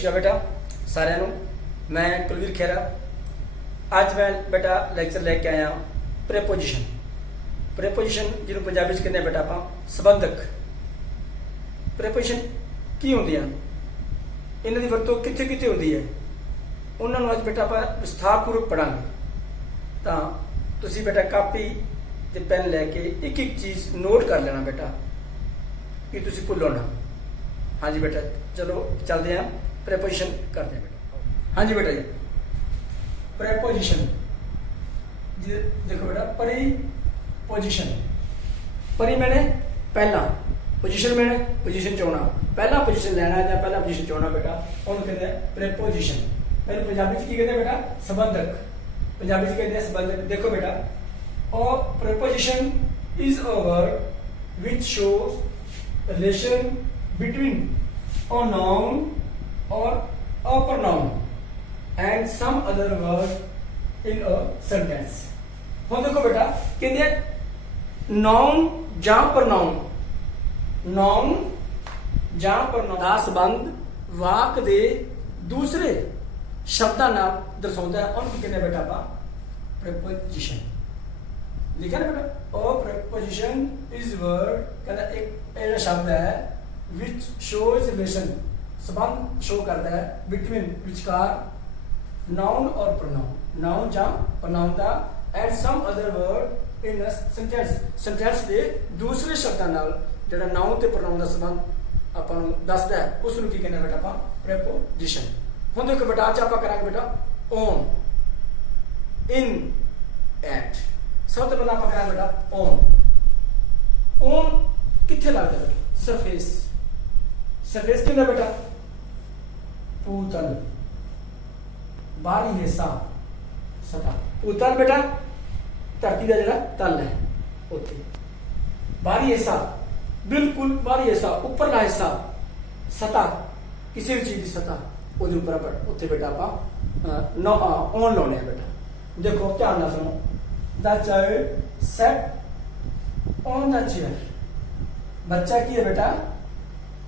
ਸ਼੍ਰੀ ਅਕਾਲ ਬੇਟਾ ਸਾਰਿਆਂ ਨੂੰ। ਮੈਂ ਕੁਲਵੀਰ ਖੇਰਾ। ਅੱਜ ਮੈਂ ਬੇਟਾ ਲੈਕਚਰ ਲੈ ਕੇ ਆਇਆ ਪ੍ਰੈਪੋਜੀਸ਼ਨ। ਪ੍ਰੈਪੋਜੀਸ਼ਨ ਜਿਹਨੂੰ ਪੰਜਾਬੀ 'ਚ ਕਹਿੰਦੇ ਆ ਬੇਟਾ ਆਪਾਂ ਸੰਬੰਧਕ। ਪ੍ਰੈਪੋਜੀਸ਼ਨ ਕੀ ਹੁੰਦੀਆਂ, ਇਹਨਾਂ ਦੀ ਵਰਤੋਂ ਕਿੱਥੇ ਕਿੱਥੇ ਹੁੰਦੀ ਹੈ, ਉਹਨਾਂ ਨੂੰ ਅੱਜ ਬੇਟਾ ਆਪਾਂ ਵਿਸਥਾਰਪੂਰਵਕ ਪੜ੍ਹਾਂਗੇ। ਤਾਂ ਤੁਸੀਂ ਬੇਟਾ ਕਾਪੀ ਤੇ ਪੈਨ ਲੈ ਕੇ ਇੱਕ ਇੱਕ ਚੀਜ਼ ਨੋਟ ਕਰ ਲੈਣਾ ਬੇਟਾ, ਕਿ ਤੁਸੀਂ ਭੁੱਲੋ ਨਾ। हाँ जी बेटा, चलो चलते हैं, प्रेपोजिशन करते हैं बेटा। हाँ जी बेटा जी, प्रेपोजिशन जी देखो बेटा, परिपोजिशन। परी मैंने पहला, पोजिशन मैंने पोजिशन चुनना, पहला पोजिशन लेना है या पहला पोजिशन चुनना बेटा, उन्होंने कहते हैं प्रेपोजिशन। पहले पंजाबी की कहते हैं बेटा संबंधक, पंजाबी कहते हैं संबंधक। देखो बेटा, और preposition is a word which shows relation between a noun or a pronoun and some other word in a sentence। ਹੁਣ ਦੇਖੋ ਬੇਟਾ, ਕਹਿੰਦੇ ਨਾਉਨ ਜਾਂ ਪ੍ਰਨਾਉਨ, ਨਾਉਨ ਜਾਂ ਪ੍ਰਨਾਉਨ ਦਾ ਸੰਬੰਧ ਵਾਕ ਦੇ ਦੂਸਰੇ ਸ਼ਬਦਾਂ ਨਾਲ ਦਰਸਾਉਂਦਾ ਹੈ, ਉਹਨੂੰ ਕੀ ਕਹਿੰਦੇ ਬੇਟਾ ਆਪਾਂ ਪ੍ਰੈਪੋਜੀਸ਼ਨ। ਲਿਖਿਆ ਨਾ ਬੇਟਾ, ਉਹ ਪ੍ਰੈਪੋਜੀਸ਼ਨ ਇਜ਼ ਵਰਡ, ਕਹਿੰਦਾ ਇੱਕ ਇਹਦਾ ਸ਼ਬਦ ਹੈ which shows relation, संबंध शो करता है between विचकार noun और pronoun, noun ਜਾਂ pronoun the and some other word in a sentence, sentence ਦੇ ਦੂਸਰੇ ਸ਼ਬਦਾਂ ਨਾਲ ਜਿਹੜਾ noun ਤੇ pronoun ਦਾ ਸੰਬੰਧ ਆਪਾਂ ਨੂੰ ਦੱਸਦਾ ਹੈ, ਉਸ ਨੂੰ ਕੀ ਕਹਿੰਦੇ ਬੇਟਾ ਆਪਾਂ preposition। ਹੁਣ ਦੇਖੋ ਬੇਟਾ, ਅੱਜ ਆਪਾਂ ਕਰਾਂਗੇ ਬੇਟਾ on, in, at। ਸਭ ਤੋਂ ਪਹਿਲਾਂ ਆਪਾਂ ਕਰਾਂਗੇ ਬੇਟਾ on। on ਕਿੱਥੇ ਲੱਗਦਾ ਬੇਟਾ? ਸਰਫੇਸ। सरफेस क्या बेटा? भूतल, बाहरी हिस्सा, सतह। भूतल बेटा धरती का जो तल है, उत्थे बाहरी हिस्सा, बिल्कुल बाहरी हिस्सा, उपरला हिस्सा, सतह, किसी भी चीज की सतह उहदे उपर उत्थे बेटा आप ऑन लाने बेटा। देखो ध्यान नाल सुनो, the child set on the chair. बच्चा की है बेटा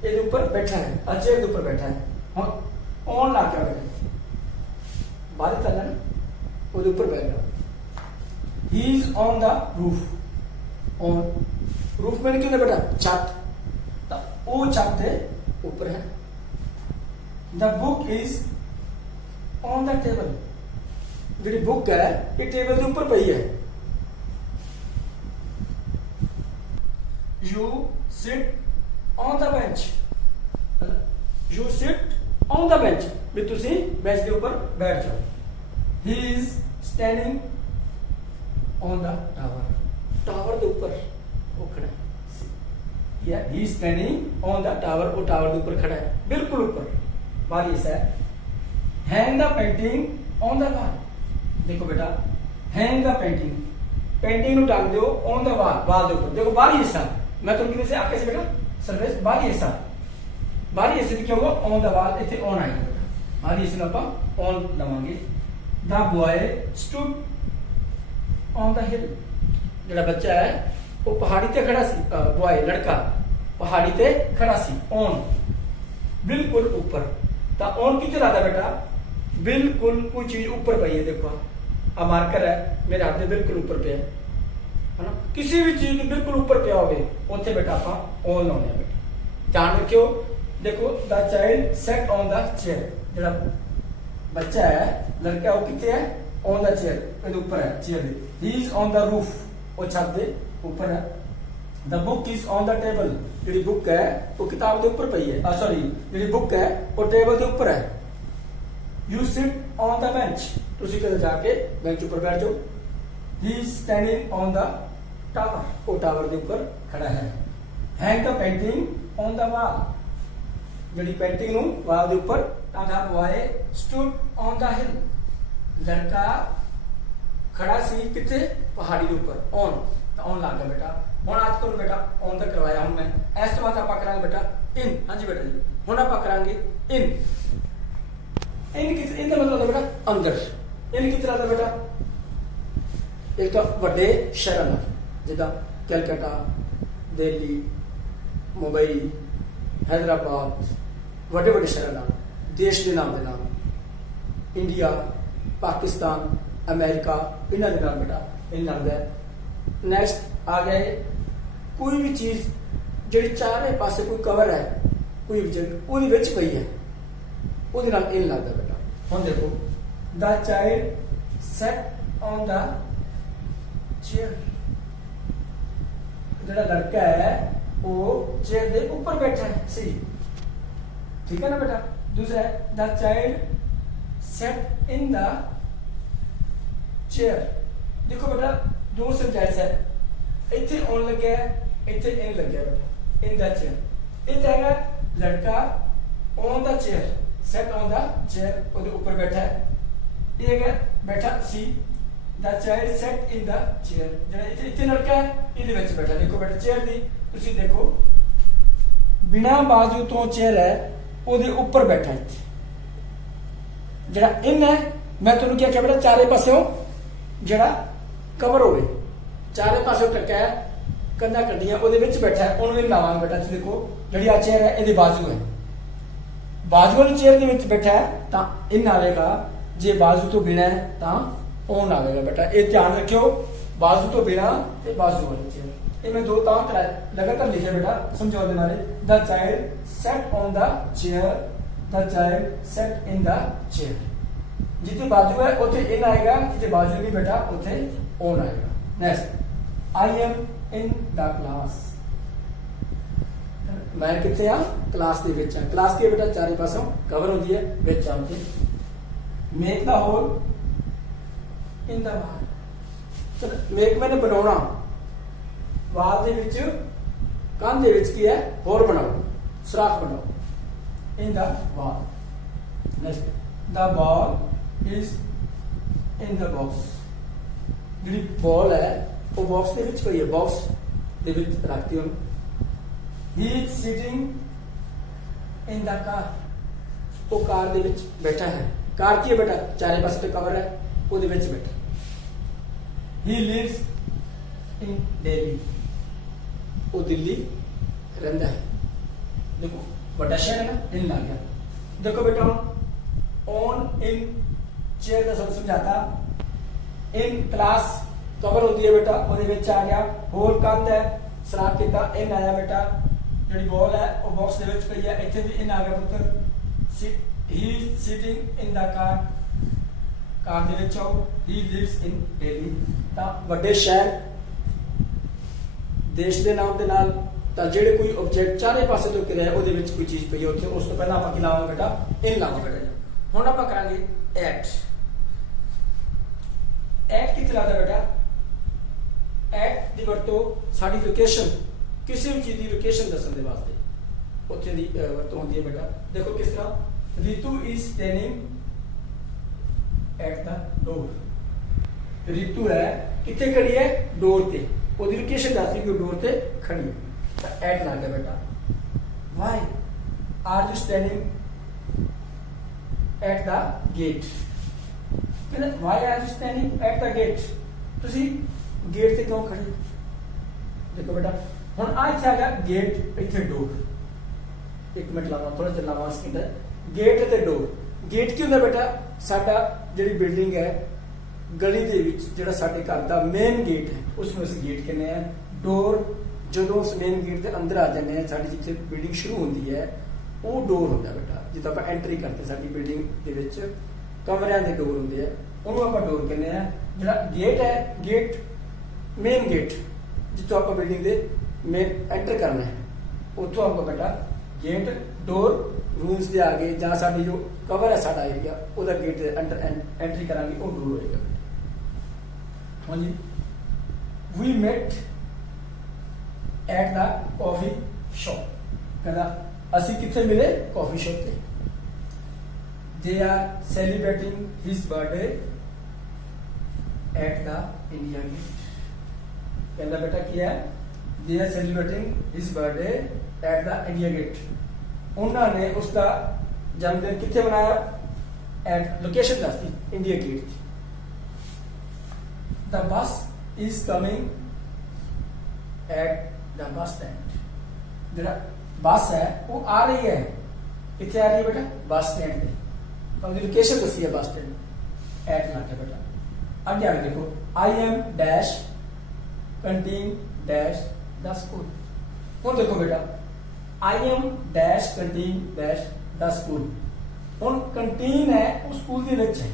ये ऊपर बैठा है, चेयर के ऊपर बैठा है। हाँ ऑन ला के बैठा, बाहर तल है ना, वो ऊपर बैठ रहा। ही is on the roof. On roof मैंने क्यों बेटा? छत, तो वो छत के ऊपर है। The book is on the table. जी बुक है ये टेबल के ऊपर पई है। You sit on the bench, you sit on the bench, भी तुसी बेंच के ऊपर बैठ जाओ। he is standing on the tower, tower के ऊपर वो खड़ा है। या he is standing on the tower, वो टावर के ऊपर खड़ा है, बिल्कुल ऊपर, बारी ऐसा है। hang the painting on the wall। देखो बेटा, hang the painting, पेंटिंग नु टांग दो on the wall, वाल के ऊपर। देखो बारी ऐसा, मैं तुम कितने से आके से बेटा सरफेस बाहरी हिस्सा, बाहरी हिस्से की क्या होगा? ऑन द वॉल, इतने ऑन आएगा बेटा, बाहरी हिस्से में आप ऑन लवांगे। The boy stood on the hill. जो बच्चा है वो पहाड़ी ते खड़ा सी, बॉय लड़का पहाड़ी ते खड़ा सी, ऑन बिल्कुल ऊपर। तो ऑन कितने लाता बेटा? बिल्कुल कोई चीज ऊपर पई है। देखो आ मार्कर है मेरे हाथ में, बिल्कुल ऊपर पे है ना, किसी भी चीज बिल्कुल ऊपर पे होवे उत्थे बेटा आप ऑन लाने बेटा। ध्यान रखियो, देखो the child set on the chair. जो बच्चा है लड़का वो कितने है? ऑन द चेयर, के ऊपर है चेयर दे। He is on the roof, वो छत दे ऊपर है। The book is on the table. जी बुक है वो किताब के ऊपर पई है, सॉरी जी बुक है वो टेबल के ऊपर है। You sit on the bench, तुसी कदे जाके बेंच ऊपर बैठ जाओ। He is standing on the tower, वो टावर के ऊपर खड़ा है। Hang the painting on the wall, जी पेंटिंग नु वॉल के ऊपर टांगा। Boy stood on the hill, लड़का खड़ा सी कितने? पहाड़ी के ऊपर, ऑन। तो ऑन ला गया बेटा। हुण आज तो बेटा ऑन तक करवाया हूं मैं, इस तो बाद आप करांगे बेटा इन। हाँ जी बेटा जी, हुण आप करांगे इन। इन किस, इन का मतलब बेटा अंदर। इन किस तरह का बेटा? एक तो वड्डे शहर में, जिदा कलकत्ता, दिल्ली, मुंबई, हैदराबाद, वड्डे वड्डे शहर। देश के नाम के नाम इंडिया, पाकिस्तान, अमेरिका, इन्होंने नाम बेटा इन लगता है। नैक्सट आ गए कोई भी चीज़ जी चारे पासे कोई कवर है, कोई ऑब्जेक्ट वो पई है, वो इन लगता बेटा। हम देखो the child set on the chair, जो लड़का है वो चेयर के ऊपर बैठा है, सही ठीक है ना बेटा। दूसरा है the child sat in the chair. देखो बेटा दो सेंटेंस है, इतने ऑन लगे है, इतने इन लगे बेटा, इन द चेयर। इतने है लड़का on the chair, sat on the chair, उसके ऊपर बैठा है। ये है बैठा सी, the child sat in the chair, जो इतने लड़का है ये बैठा। देखो बेटा चेयर की तुम देखो बिना बाजू तो चेयर है, ਉਹਦੇ ਉੱਪਰ बैठा है। ਜਿਹੜਾ इन है मैं ਤੁਹਾਨੂੰ क्या बेटा चारे पासों ਜਿਹੜਾ कवर ਹੋਵੇ, चारे पासों टक्का है, कंधा कड्डियां ਉਹਦੇ ਵਿੱਚ बैठा है, ਉਹਨੂੰ ਲਾਵਾਂਗੇ बेटा। ਤੁਸੀਂ देखो ਜਿਹੜੀ ਆ चेयर है ਇਹਦੀ बाजू है, बाजू वाली चेयर ਦੇ ਵਿੱਚ बैठा है ਤਾਂ इन आएगा, जे बाजू तो बिना है ਤਾਂ ऑन आएगा बेटा। ये ध्यान रखियो, बाजू तो बिना ते बाजू वाली चेयर। ये मैं दो लगातार लिखे बेटा समझाओ दे मारे। The child set on the chair, the child sat in the chair. जितनी बाजू है उसे इन आएगा, जितनी बाजू नहीं बेटा उसे ऑन आएगा। Next I am in the class, मैं कितने आ क्लास के विच। क्लास के बेटा चारे पासों कवर होती है, विच आके make the hole in the wall. चलो मेक मैंने बनाना, वाल दे विच कंध दे विच की है होल बनाओ, सुराख बनाओ in the wall. Next the ball is in the box, जी बॉल है वो बॉक्स दे विच पई है, बॉक्स दे विच रखती हूं। He is sitting in the car, वो कार दे विच बैठा है। कार की है बेटा चारे पासे कवर है, वो दे विच बैठा। ही लिव्स इन दिल्ली, वो दिल्ली रहता है। देखो बड़ा शहर है ना, इन लग गया। देखो बेटा ऑन इन चेयर का सब समझाता, इन क्लास कवर होती है बेटा, वो आ गया। होल कंध है सराख किया, इन आया बेटा। जी बॉल है वो बॉक्स के पई है, इतने भी इन आ गया पुत्र। He sitting in the car, car दे विच आओ। ही लिव्स इन दिल्ली, ਤਾਂ ਵੱਡੇ ਸ਼ਹਿਰ देश के नाम के नाल ਤਾਂ ਜਿਹੜੇ कोई ऑब्जेक्ट चारे पासे तो किया है ਉਹਦੇ ਵਿੱਚ कोई चीज़ पई है ਉੱਥੇ, उस तो पहला ਆਪਾਂ ਕੀ ਲਾਵਾਂਗੇ बेटा इन ਲਾਵਾਂਗੇ बेटा। ਹੁਣ ਆਪਾਂ ਕਰਾਂਗੇ ਐਟ। ਐਟ ਕਿੱਥੇ ਲੱਗਦਾ बेटा? ਐਟ ਦੀ ਵਰਤੋਂ ਸਾਡੀ ਲੋਕੇਸ਼ਨ, ਕਿਸੇ ਵੀ ਚੀਜ਼ ਦੀ ਲੋਕੇਸ਼ਨ ਦੱਸਣ ਦੇ ਵਾਸਤੇ ਉੱਥੇ ਦੀ ਵਰਤੋਂ ਹੁੰਦੀ ਹੈ बेटा। देखो किस तरह Ritu is standing at the door. Ritu है कितने खड़ी है? डोर ते, ਉਹਦੀ ਲੋਕੇਸ਼ਨ ਦੱਸਦੀ ਕਿ ਡੋਰ ਤੇ ਖੜੀ ਹੈ, ਤਾਂ ਐਟ ਲੱਗ ਗਿਆ बेटा। Why are you standing at the gate? ਕਹਿੰਦਾ why are you standing at the gate? ਤੁਸੀਂ ਗੇਟ ਤੇ ਕਿਉਂ ਖੜੇ? ਦੇਖੋ बेटा ਹੁਣ ਆ ਇੱਥੇ ਆ ਗਿਆ ਗੇਟ, ਇੱਥੇ ਡੋਰ। ਇੱਕ ਮਿੰਟ ਲਾਵਾਂ, ਥੋੜਾ ਜਿਹਾ ਲਾਵਾਂ ਸਕਿੰਟ। ਗੇਟ ਤੇ ਡੋਰ। ਗੇਟ ਕੀ ਹੁੰਦਾ बेटा? ਸਾਡਾ ਜਿਹੜੀ ਬਿਲਡਿੰਗ ਹੈ गली ਦੇ ਵਿੱਚ ਜਿਹੜਾ ਸਾਡੇ ਘਰ ਦਾ ਮੇਨ ਗੇਟ ਹੈ ਉਸ ਨੂੰ ਅਸੀਂ ਗੇਟ ਕਹਿੰਦੇ ਆ। ਡੋਰ ਜਦੋਂ ਉਸ ਮੇਨ ਗੇਟ ਦੇ ਅੰਦਰ ਆ ਜਾਂਦੇ ਆ, ਸਾਡੀ ਜਿੱਥੇ ਬਿਲਡਿੰਗ ਸ਼ੁਰੂ ਹੁੰਦੀ ਹੈ ਉਹ ਡੋਰ ਹੁੰਦਾ बेटा। ਜਿੱਥੇ ਆਪਾਂ ਐਂਟਰੀ ਕਰਦੇ ਸਾਡੀ ਬਿਲਡਿੰਗ ਦੇ ਵਿੱਚ ਕਮਰਿਆਂ ਦੇ ਡੋਰ ਹੁੰਦੇ ਆ, ਉਹਨੂੰ ਆਪਾਂ ਡੋਰ ਕਹਿੰਦੇ ਆ। ਜਿਹੜਾ ਗੇਟ ਹੈ, ਗੇਟ ਮੇਨ ਗੇਟ ਜਿੱਥੋਂ ਆਪਾਂ ਬਿਲਡਿੰਗ ਦੇ ਮੇਨ ਐਂਟਰ ਕਰਨਾ ਹੈ, ਉੱਥੋਂ ਆਪਾਂ बेटा गेट डोर रूम्स ਦੇ आगे ਜਾਂ ਸਾਡੀ ਜੋ ਕਵਰ ਹੈ ਸਾਡਾ ਏਰੀਆ ਉਹਦਾ ਗੇਟ ਦੇ ਅੰਦਰ ਐਂਟਰੀ ਕਰਾਂਗੇ ਉਹ ਡੋਰ ਹੋਏਗਾ। ਹਾਂਜੀ we met at the coffee shop, ਕਹਿੰਦਾ ਅਸੀਂ ਕਿੱਥੇ ਮਿਲੇ? ਕਾਫੀ ਸ਼ਾਪ ਤੇ। they are celebrating his birthday at the India Gate। ਕਹਿੰਦਾ बेटा ਕੀ ਹੈ? they are celebrating his birthday at the India Gate। उन्होंने उसका जन्मदिन कितने मनाया? एट लोकेशन दसती इंडिया गेट थी। The bus is coming at the bus stand. जो बस है वो आ रही है कितने आ रही है बेटा? बस स्टैंड पे। तो लोकेशन दसी है बस स्टैंड एट ला के बेटा। आगे आगे देखो, I M dash canteen dash the school. हूँ देखो बेटा, I am dash canteen dash the school. हूँ कंटीन है वो स्कूल के विच है,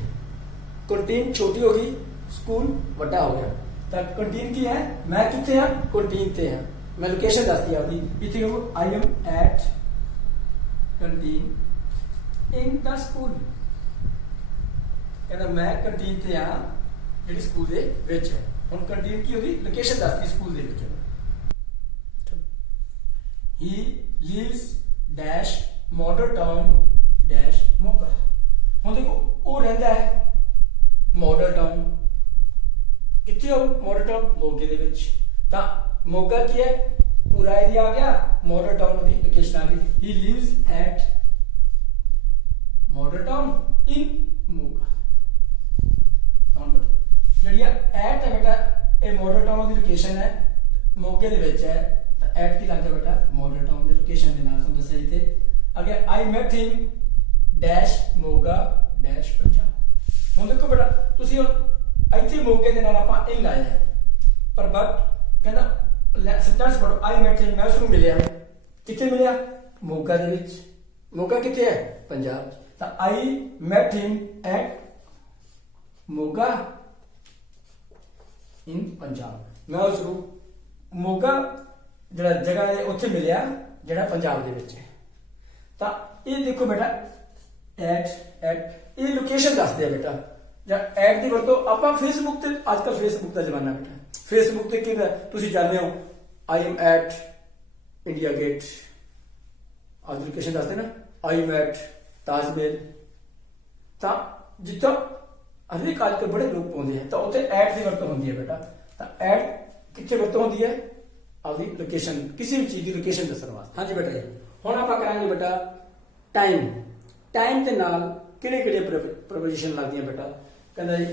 कंटीन छोटी होगी स्कूल बड़ा हो गया। तो कंटीन की है, मैं कितने हाँ? कंटीन ते हैं। मैं लोकेशन दसती है अपनी, इतने देखो I am at canteen in the school. कहना मैं कंटीन ते हाँ जी स्कूल के विच है। हुण कंटीन की होगी लोकेशन दसती स्कूल के विच। He lives dash model town dash Moga. हुण देखो वो रहिंदा है मॉडल टाउन, कितने हो? मॉडल टाउन मोगे दे विच। तां मोगा की है? पूरा एरिया आ गया, मॉडल टाउन की लोकेशन आ गई। He lives at model town in Moga. जी एट है बेटा, ये मॉडल टाउन की लोकेशन है, मोगे दे विच है। तो एट की लग गया बेटा? मॉडल टाउन की लोकेशन के नाल तुहानूं दस्सिया इत्थे। अगे I met him dash Moga dash Punjab. हुण देखो बेटा तुसीं इत्थे मोगे दे नाल आपां इन लाया है, पर बट कहना सेंटेंस पढ़ो, आई मेट हिम, मैं उसनूं मिलिया। कित्थे मिलिया? मोगा दे विच। मोगा कित्थे है? पंजाब। तो I met him at Moga in Punjab. मैं उसनूं मोगा जिहड़ा जगह है उत्थे मिलिया जिहड़ा पंजाब दे विच है। तो ये देखो बेटा एट एट ये लोकेशन दसदे आ बेटा। ਜਾਂ ਐਡ ਦੀ ਵਰਤੋਂ ਆਪਾਂ ਫੇਸਬੁੱਕ ਤੇ, ਅੱਜ ਕੱਲ ਫੇਸਬੁੱਕ ਦਾ ਜ਼ਮਾਨਾ ਬੇਟਾ। ਫੇਸਬੁੱਕ ਤੇ ਕੀ ਤੁਸੀਂ ਜਾਣਦੇ ਹੋ, I am at India gate, ਅੱਜ ਲੋਕੇਸ਼ਨ ਦੱਸਦੇ ਨਾ, I am at Taj Mahal. ਤਾਂ ਜਿੱਥੋਂ ਹਰੇਕ ਅੱਜ ਕੱਲ ਬੜੇ ਲੋਕ ਪਾਉਂਦੇ ਆ ਤਾਂ ਉੱਥੇ ਐਡ ਦੀ ਵਰਤੋਂ ਹੁੰਦੀ ਹੈ ਬੇਟਾ। ਤਾਂ ਐਡ ਕਿੱਥੇ ਵਰਤੋਂ ਹੁੰਦੀ ਹੈ? ਆਪਦੀ ਲੋਕੇਸ਼ਨ, ਕਿਸੇ ਵੀ ਚੀਜ਼ ਦੀ ਲੋਕੇਸ਼ਨ ਦੱਸਣ ਵਾਸਤੇ। ਹਾਂਜੀ ਬੇਟਾ ਜੀ, ਹੁਣ ਆਪਾਂ ਕਰਾਂਗੇ ਬੇਟਾ ਟਾਈਮ। ਟਾਈਮ ਦੇ ਨਾਲ ਕਿਹੜੇ ਕਿਹੜੇ ਪ੍ਰਪੋਜੀਸ਼ਨ ਲੱਗਦੀਆਂ ਬੇਟਾ? कहना जी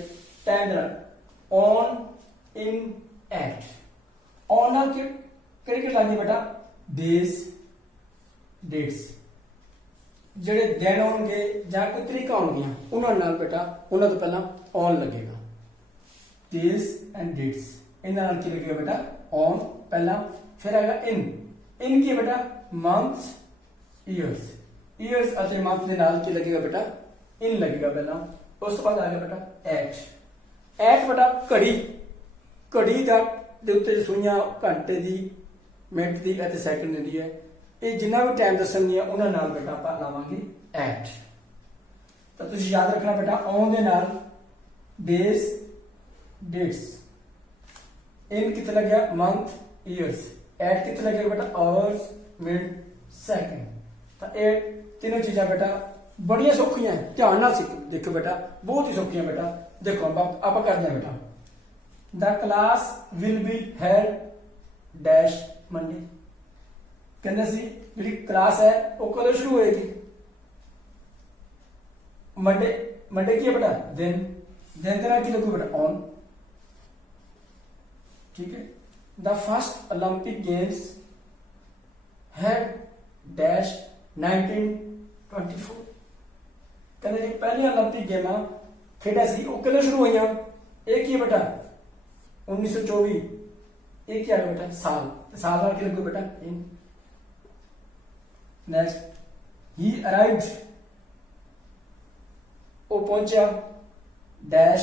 time on in at. On नाल किहड़े लगदी बेटा? डेज डेट्स, जिहड़े दिन होणगे जां कोई तरीका होणगियां उन्हां नाल बेटा उन्हां तो पहला ऑन लगेगा। डेज एंड डेट्स इन्हां नाल की लगेगा बेटा? ऑन पहला। फिर आएगा इन। इन की बेटा? Months years. ईयर्स अते मंथ दे नाल की लगेगा बेटा? इन लगेगा पहला। उस बाद आ गया बेटा एट। एट बेटा घड़ी, घड़ी दा दे उत्ते सूइयां घंटे दी, मिनट दी अते सैकंड दी है। ये जिन्ना भी टाइम दसणगियां उन्हां नाल बेटा आपां लावांगे एट। तो तुसीं याद रखना बेटा ऑन दे नाल डेज डेट्स, इन कित्थे लग गया? Month years. एट कित्थे लग गया बेटा? Hours minute second. तो ये तीनों चीज़ां बेटा बड़िया सौखियां, ध्यान नाल देखो बेटा, बहुत ही सौखियां बेटा। देखो आप करते हैं बेटा, the class will be held dash Monday. कहते सी जी क्लास है वो कदों शुरू होएगी? मंडे। मंडे की है बेटा? दिन। दिन के नाल की लगू बेटा? ऑन। ठीक है। The first Olympic games had dash 1924। कहते जी पहली ओलंपिक गेम खेड़ा सी वो कदों शुरू हुई? एक ही बेटा 1924। एक क्या है बेटा? साल। साल नाल की लगू बेटा? इन। नेक्स्ट, ही अराइव्ड, वो पहुंचा डैश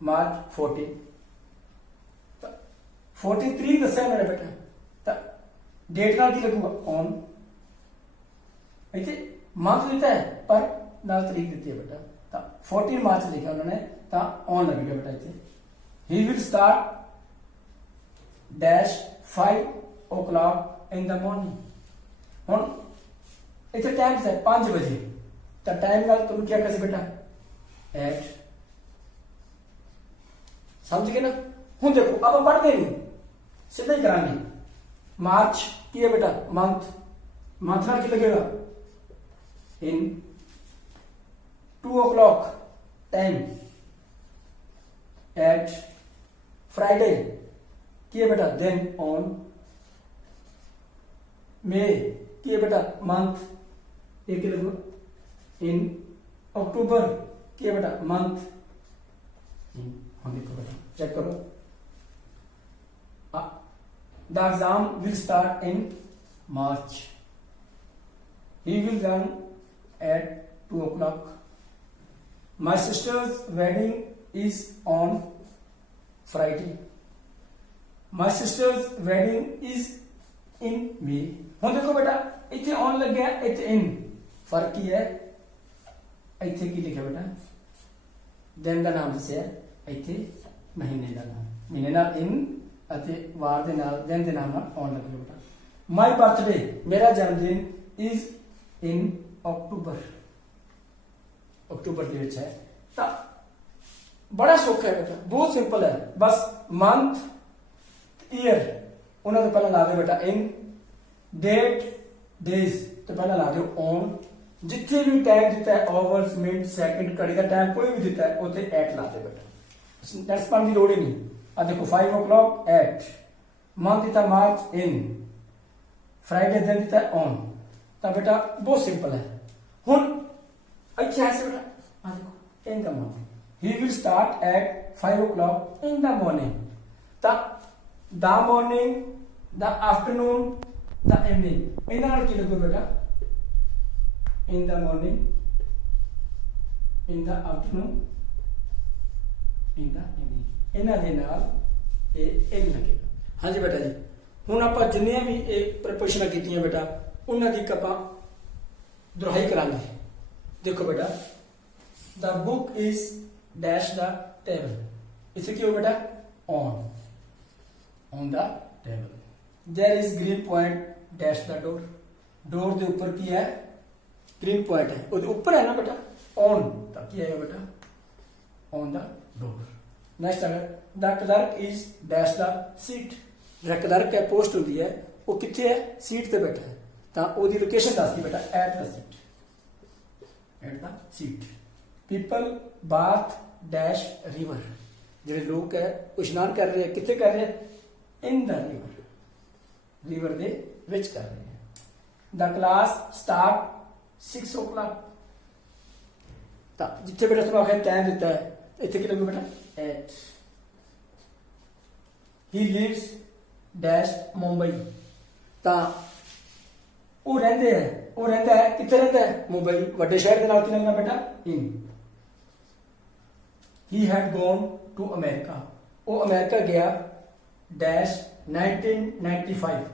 मार्च 14। 43 दस्या उन्होंने बेटा। तो डेट नाल की लगूगा? ऑन। इतने मंथ दिता है पर नाल तरीक दी है बेटा। तो 14 मार्च लिखा उन्होंने, तो ऑन लगेगा बेटा इतने। He will start dash 5 o'clock in the morning. हुण इतने टाइम है 5 बजे। तो टाइम नाल तुम क्या कर बेटा? एट। समझ गए ना? हुण देखो आप पढ़ते नहीं, सीधा ही करांगे। मार्च की है बेटा? मंथ। मंथ नाल की लगेगा? इन। 2 o'clock टाइम एट। फ्राइडे की है बेटा? दिन। ऑन। मे की है बेटा? मंथ। एक लिखो इन अक्टूबर की है बेटा मंथ इन। हाँ देखो बेटा चेक करो the exam will start in March he will run at 2 o'clock. My sister's wedding is on Friday. My sister's wedding is in May. ਹੁਣ ਦੇਖੋ ਬੇਟਾ ਇੱਥੇ on ਲੱਗਿਆ ਇੱਥੇ in ਫਰਕ ਕੀ ਹੈ ਇੱਥੇ ਕੀ ਲਿਖਿਆ ਬੇਟਾ ਦਿਨ ਦਾ ਨਾਮ ਦੱਸਿਆ ਇੱਥੇ ਮਹੀਨੇ ਦਾ ਨਾਮ ਮਹੀਨੇ ਨਾਲ in ਅਤੇ ਵਾਰ ਦੇ ਨਾਲ ਦਿਨ ਦੇ ਨਾਮ ਨਾਲ on ਲੱਗਿਆ ਬੇਟਾ My birthday ਮੇਰਾ ਜਨਮ ਦਿਨ is in अक्टूबर अक्टूबर है तो बड़ा सौखा है बेटा बहुत सिंपल है बस मंथ ईयर उन्होंने तो पहले ला दो बेटा इन डेट डेज तो पहले ला दो ऑन जिथे भी टाइम दिता है आवर्स मिनट सेकंड घड़ी का टाइम कोई भी दिता है उसे एट ला दो बेटा नेक्स्ट पाने की लोड़ ही नहीं आ देखो 5 o'clock एट मंथ दिता मार्च इन फ्राइडे दिन दिता है ऑन तो बेटा बहुत सिंपल है हुन अच्छा है बेटा आ देखो in the morning he will start at 5 o'clock in the morning the morning the afternoon the evening in नाल की लिखो बेटा in the morning in the afternoon in the evening इन्हां दे नाल ਇਹ इन लगेगा। हाँ जी बेटा जी हुण आपां जिन्नियां भी ਇਹ ਪ੍ਰਪੋਜ਼ੀਸ਼ਨਾਂ ਕੀਤੀਆਂ बेटा उन्हां दी ਆਪਾਂ दुहराई करांगे। देखो बेटा the book is dash the table इसे क्यों बेटा on the table there is green point dash the door door के ऊपर की है ग्रीन पॉइंट है और ऊपर है ना बेटा ऑन तक की है बेटा ऑन द डोर। नेक्स्ट अगर the clerk is dash the seat जो क्लर्क है पोस्ट होती है वो कितने है सीट पे बैठा है तो ਉਹਦੀ ਲੋਕੇਸ਼ਨ ਦੱਸਦੀ बेटा at the seat people bath dash river ਜਿਹੜੇ ਲੋਕ ਹੈ ਉਹ ਇਸ਼ਨਾਨ ਕਰ ਰਹੇ ਕਿੱਥੇ ਕਰ ਰਹੇ इन द रिवर ਦੇ ਵਿੱਚ ਕਰ ਰਹੇ ਹੈ। द क्लास स्टार्ट 6 o'clock ਤਾਂ ਜਿੱਥੇ ਬੇਟਾ ਤੁਹਾਨੂੰ ਆਖਿਆ ਟਾਈਮ ਦਿੱਤਾ ਹੈ ਇੱਥੇ ਕੀ ਲੱਗੂ ਬੇਟਾ 8 ही lives डैश मुंबई ਤਾਂ ਉਹ ਰਹਿੰਦਾ ਹੈ ਕਿੱਥੇ ਰਹਿੰਦਾ ਹੈ ਮੁੰਬਈ ਵੱਡੇ ਸ਼ਹਿਰ ਦੇ ਨਾਲ ਕੀ ਲੱਗਣਾ ਬੇਟਾ in. He had gone to America ਉਹ ਅਮਰੀਕਾ ਗਿਆ ਡੈਸ਼ 1995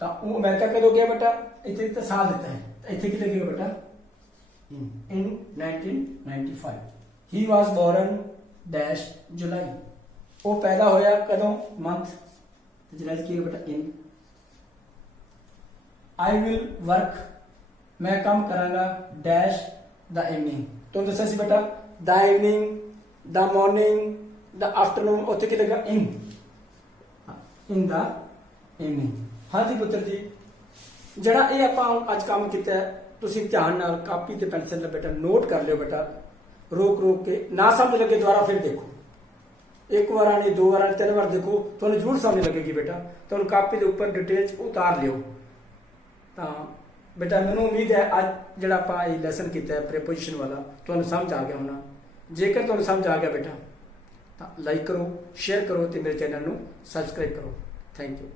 ਤਾਂ ਉਹ ਅਮਰੀਕਾ ਕਦੋਂ ਗਿਆ ਬੇਟਾ ਇੱਥੇ ਤਾਂ ਸਾਲ ਦਿੱਤਾ ਹੈ ਤਾਂ ਇੱਥੇ ਕੀ ਲੱਗੇਗਾ ਬੇਟਾ in 1995 he was born dash जुलाई ਉਹ ਪੈਦਾ ਹੋਇਆ ਕਦੋਂ ਮੰਥ ਤੇ ਜੁਲਾਈ ਕੀ ਹੈ ਬੇਟਾ in I will work मैं काम करांगा डैश द इवनिंग तो दसा सी बेटा the evening the morning the afternoon उत्थे की लगा इन द इवनिंग। हाँ जी पुत्र जी जड़ा ये आपां अज काम कीता है तुसीं ध्यान नाल कापी ते पेंसिल नाल बेटा नोट कर लियो बेटा रोक रोक के ना समझ लगे दोबारा फिर देखो एक बार आनी दो बार आनी तीन बार देखो तुहानूं जरूर समझ लगेगी बेटा तुहानूं कापी के उपर डिटेल उतार लियो। तो बेटा मैनूं उम्मीद है अज जिहड़ा आपां ये लैसन किया प्रीपोजिशन वाला तुहानूं समझ आ गया होना। जेकर तुहानूं समझ आ गया बेटा तो लाइक करो शेयर करो तो मेरे चैनल नूं सबसक्राइब करो। Thank you.